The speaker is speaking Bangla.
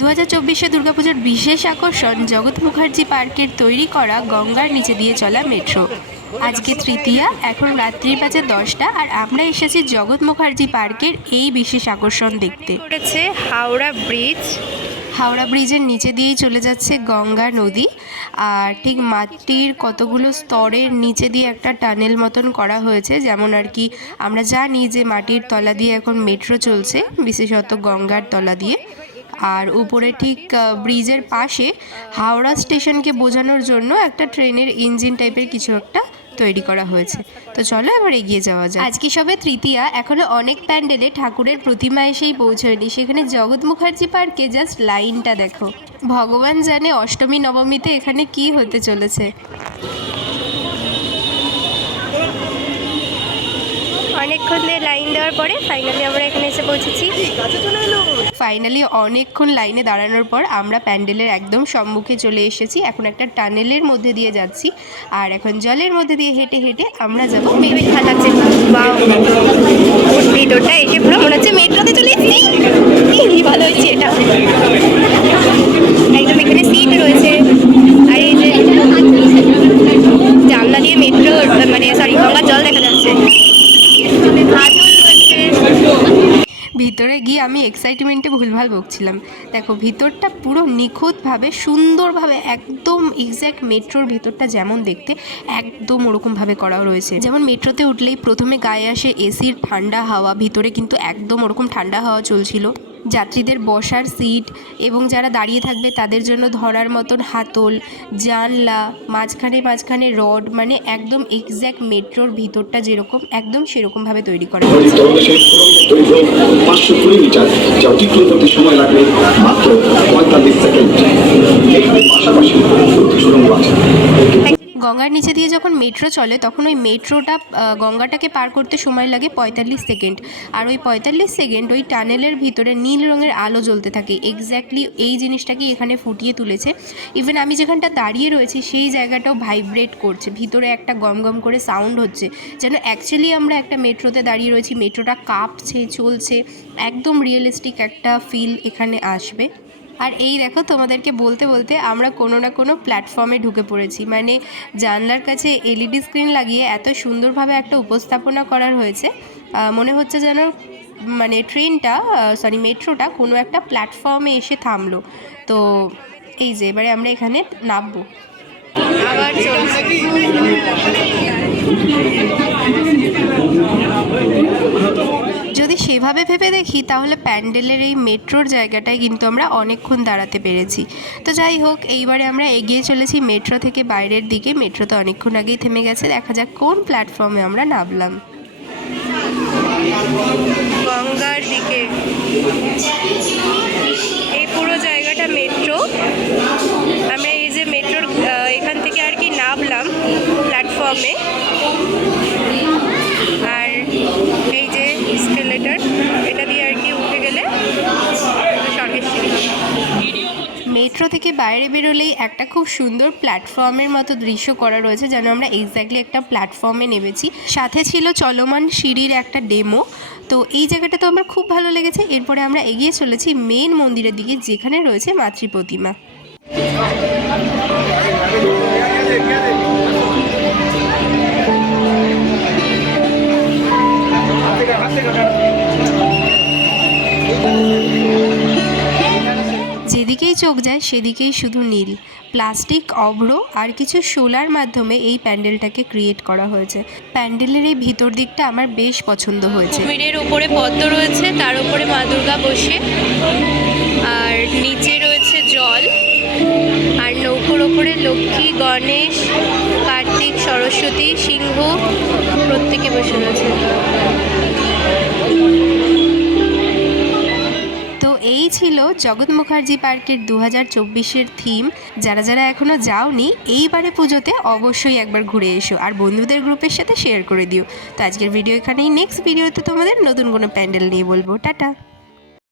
দু হাজার চব্বিশে দুর্গাপুজোর বিশেষ আকর্ষণ জগৎ মুখার্জি পার্কের তৈরি করা গঙ্গার নিচে দিয়ে চলা মেট্রো। আজকে তৃতীয়া এখন রাত্রির বাজে দশটা আর আমরা এসেছি জগৎ মুখার্জি পার্কের এই বিশেষ আকর্ষণ দেখতে। করেছে হাওড়া ব্রিজ। হাওড়া ব্রিজের নিচে দিয়েই চলে যাচ্ছে গঙ্গা নদী আর ঠিক মাটির কতগুলো স্তরের নিচে দিয়ে একটা টানেল মতন করা হয়েছে। যেমন আর কি আমরা জানি যে মাটির তলা দিয়ে এখন মেট্রো চলছে বিশেষত গঙ্গার তলা দিয়ে। আর উপরে ঠিক ব্রিজের পাশে হাওড়া স্টেশনকে বোঝানোর জন্য একটা ট্রেনের ইঞ্জিন টাইপের কিছু একটা তৈরি করা হয়েছে। তো চলো এবার এগিয়ে যাওয়া যায় আজকে সবে তৃতীয়া, এখনও অনেক প্যান্ডেলে ঠাকুরের প্রতিমা এসেই পৌঁছয়নি। সেখানে জগৎ মুখার্জি পার্কে জাস্ট লাইনটা দেখো। ভগবান জানে অষ্টমী, নবমীতে এখানে কি হতে চলেছে। অনেকক্ষণ ধরে লাইন দেওয়ার পরে ফাইনালি আমরা এখানে এসে পৌঁছেছি। ফাইনালি অনেকক্ষণ লাইনে দাঁড়ানোর পর আমরা প্যান্ডেলের একদম সম্মুখে চলে এসেছি। এখন একটা টানেলের মধ্যে দিয়ে যাচ্ছি। আর এখন জলের মধ্যে দিয়ে হেঁটে হেঁটে আমরা যাব বেশ ভালো লাগছে আমি এক্সাইটমেন্টে ভুলভাল বকছিলাম দেখো, ভিতরটা পুরো নিখুঁতভাবে, সুন্দরভাবে, একদম এক্স্যাক্ট মেট্রোর ভেতরটা যেমন দেখতে, একদম ওরকমভাবে করা রয়েছে। যেমন মেট্রোতে উঠলেই প্রথমে গায়ে আসে এসির ঠান্ডা হাওয়া, ভিতরে কিন্তু একদম ওরকম ঠান্ডা হাওয়া চলছিল। যাত্রীদের বসার সিট এবং যারা দাঁড়িয়ে থাকবে তাদের জন্য ধরার মতন হাতল, জানলা, মাঝখানে মাঝখানে রড মানে একদম এক্স্যাক্ট মেট্রোর ভিতরটা যেরকম, একদম সেরকমভাবে তৈরি করা হয়েছে। সময় লাগবে মাত্র পঁয়তাল্লিশ সেকেন্ড। পাশাপাশি আছে। গঙ্গার নিচে দিয়ে যখন মেট্রো চলে, তখন ওই মেট্রোটা গঙ্গাটাকে পার করতে সময় লাগে পঁয়তাল্লিশ সেকেন্ড আর ওই পঁয়তাল্লিশ সেকেন্ড ওই টানেলের ভিতরে নীল রঙের আলো জ্বলতে থাকে। এক্স্যাক্টলি এই জিনিসটাকে এখানে ফুটিয়ে তুলেছে। ইভেন আমি যেখানটা দাঁড়িয়ে রয়েছি, সেই জায়গাটাও ভাইব্রেট করছে। ভিতরে একটা গম গম করে সাউন্ড হচ্ছে। যেন অ্যাকচুয়ালি আমরা একটা মেট্রোতে দাঁড়িয়ে রয়েছি মেট্রোটা কাঁপছে, চলছে। একদম রিয়েলিস্টিক একটা ফিল এখানে আসবে। আর এই দেখো তোমাদেরকে বলতে বলতে আমরা কোনো না কোনো প্ল্যাটফর্মে ঢুকে পড়েছি। মানে জানলার কাছে এলইডি স্ক্রিন লাগিয়ে এত সুন্দরভাবে একটা উপস্থাপনা করার হয়েছে। মনে হচ্ছে যেন মানে ট্রেনটা সরি মেট্রোটা কোনো একটা প্ল্যাটফর্মে এসে থামলো। তো এই যে, এবারে আমরা এখানে নামবো। আবার চলছে। যদি সেভাবে ভেবে দেখি, তাহলে প্যান্ডেলের এই মেট্রোর জায়গাটায় কিন্তু আমরা অনেকক্ষণ দাঁড়াতে পেরেছি। তো যাই হোক, এইবারে আমরা এগিয়ে চলেছি মেট্রো থেকে বাইরের দিকে। মেট্রোতে অনেকক্ষণ আগেই থেমে গেছে। দেখা যাক কোন প্ল্যাটফর্মে আমরা নামলাম। গঙ্গার দিকে। এই পুরো জায়গাটা মেট্রো। আমরা এই যে মেট্রোর এখান থেকে আর কি নামলাম প্ল্যাটফর্মে। থেকে বাইরে বেরোলেই একটা খুব সুন্দর প্ল্যাটফর্মের মতো দৃশ্য করা রয়েছে, যেন আমরা এক্স্যাক্টলি একটা প্ল্যাটফর্মে নেমেছি। সাথে ছিল চলমান সিঁড়ির একটা ডেমো তো এই জায়গাটা তো আমার খুব ভালো লেগেছে। এরপরে আমরা এগিয়ে চলেছি মেন মন্দিরের দিকে, যেখানে রয়েছে মাতৃ প্রতিমা। যেদিকেই চোখ যায়, সেদিকেই শুধু নীল। প্লাস্টিক, অভ্র আর কিছু সোলার মাধ্যমে এই প্যান্ডেলটাকে ক্রিয়েট করা হয়েছে। প্যান্ডেলের এই ভিতর দিকটা আমার বেশ পছন্দ হয়েছে। কুমিরের উপরে পদ্ম রয়েছে, তার উপরে মা দুর্গা বসে। আর নিচে রয়েছে জল। আর নৌকোর ওপরে লক্ষ্মী, গণেশ, কার্তিক, সরস্বতী, সিংহ প্রত্যেকে বসে রয়েছে। ছিল জগৎ মুখার্জি পার্কের দু হাজার চব্বিশের থিম, যারা যারা এখনও যাওনি, এইবারে পুজোতে অবশ্যই একবার ঘুরে এসো আর বন্ধুদের গ্রুপের সাথে শেয়ার করে দিও। তো আজকের ভিডিও এখানেই নেক্সট ভিডিওতে তোমাদের নতুন কোনো প্যান্ডেল নিয়ে বলব। টাটা!